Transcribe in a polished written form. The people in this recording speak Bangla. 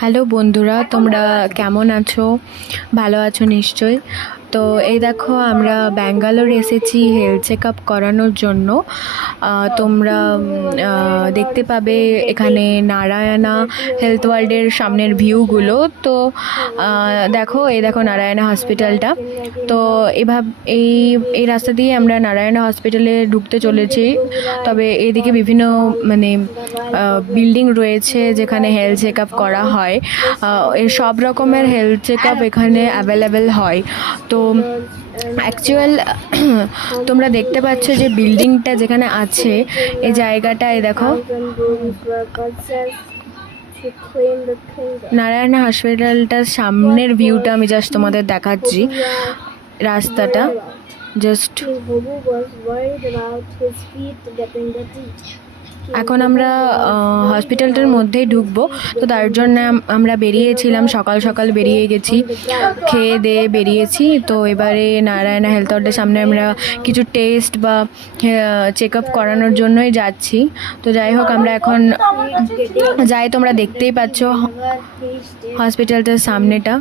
হ্যালো বন্ধুরা, তোমরা কেমন আছো? ভালো আছো নিশ্চয়ই। তো এই দেখো, আমরা ব্যাঙ্গালোর এসেছি হেলথ চেক আপ করানোর জন্য। তোমরা দেখতে পাবে এখানে নারায়ণা হেলথ ওয়ার্ল্ডের সামনের ভিউগুলো। তো দেখো, এই দেখো নারায়ণা হসপিটালটা। তো এভাবে এই এই রাস্তা দিয়ে আমরা নারায়ণা হসপিটালে ঢুকতে চলেছি। তবে এদিকে বিভিন্ন মানে বিল্ডিং রয়েছে যেখানে হেলথ চেক আপ করা হয়। এর সব রকমের হেলথ চেক আপ এখানে অ্যাভেলেবেল হয়। তো অ্যাকচুয়াল তোমরা দেখতে পাচ্ছ যে বিল্ডিংটা যেখানে আছে, এই জায়গাটায় দেখো নারায়ণা হসপিটালটার সামনের ভিউটা আমি জাস্ট তোমাদের দেখাচ্ছি। রাস্তাটা জাস্ট এখন আমরা হসপিটালটার মধ্যেই ঢুকবো। তো তার জন্য আমরা বেরিয়েছিলাম, সকাল সকাল বেরিয়ে গেছি, খেয়ে দিয়ে বেরিয়েছি। তো এবারে নারায়ণা হেলথ ওয়ার্ল্ডের সামনে আমরা কিছু টেস্ট বা চেক আপ করানোর জন্যই যাচ্ছি। তো যাই হোক, আমরা এখন যাই, তোমরা দেখতেই পাচ্ছ হসপিটালটার সামনেটা।